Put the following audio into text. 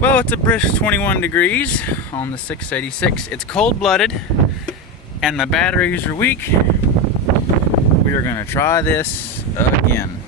Well, it's a brisk 21 degrees on the 686. It's cold-blooded and my batteries are weak. We are gonna try this again.